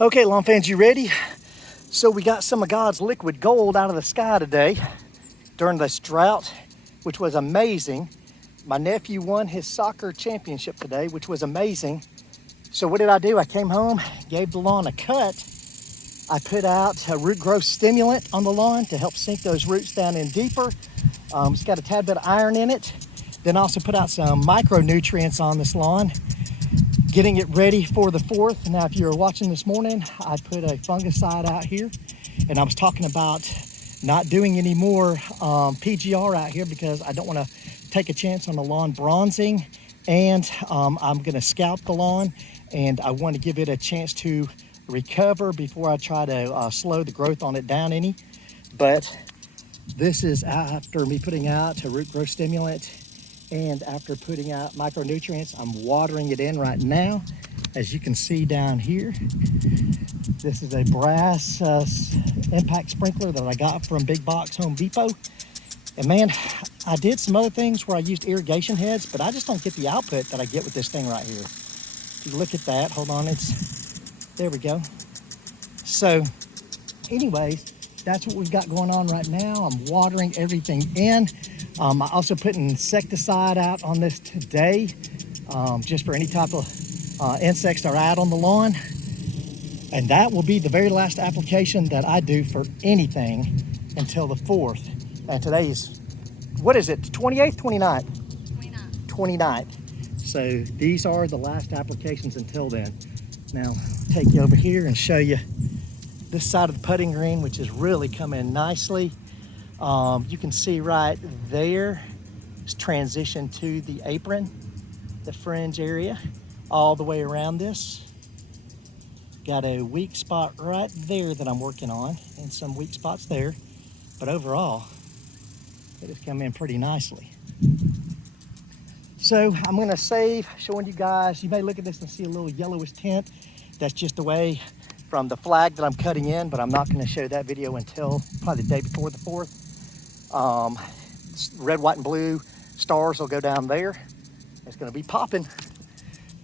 Okay, lawn fans, you ready? So we got some of God's liquid gold out of the sky today during this drought, which was amazing. My nephew won his soccer championship today, which was amazing. So what did I do? I came home, gave the lawn a cut. I put out a root growth stimulant on the lawn to help sink those roots down in deeper. It's got a tad bit of iron in it. Then also put out some micronutrients on this lawn, getting it ready for the 4th. Now, if you were watching this morning, I put a fungicide out here, and I was talking about not doing any more PGR out here because I don't want to take a chance on the lawn bronzing, and I'm going to scalp the lawn, and I want to give it a chance to recover before I try to slow the growth on it down any. But this is after me putting out a root growth stimulant, and after putting out micronutrients. I'm watering it in right now. As you can see down here, this is a brass impact sprinkler that I got from Big Box Home Depot. And man, I did some other things where I used irrigation heads, but I just don't get the output that I get with this thing right here. If you look at that, hold on, there we go. So anyways, that's what we've got going on right now. I'm watering everything in. I also put an insecticide out on this today, just for any type of insects that are out on the lawn. And that will be the very last application that I do for anything until the 4th. And today is, what is it, 28th, 29th? 29th. So these are the last applications until then. Now, I'll take you over here and show you this side of the putting green, which is really coming nicely. You can see right there, it's transitioned to the apron, the fringe area, all the way around this. Got a weak spot right there that I'm working on, and some weak spots there. But overall, it has come in pretty nicely. So I'm gonna save showing you guys. You may look at this and see a little yellowish tint. That's just away from the flag that I'm cutting in, but I'm not gonna show that video until probably the day before the 4th. Red, white, and blue stars will go down there. It's gonna be popping.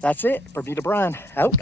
That's it. Bermuda Brian, out.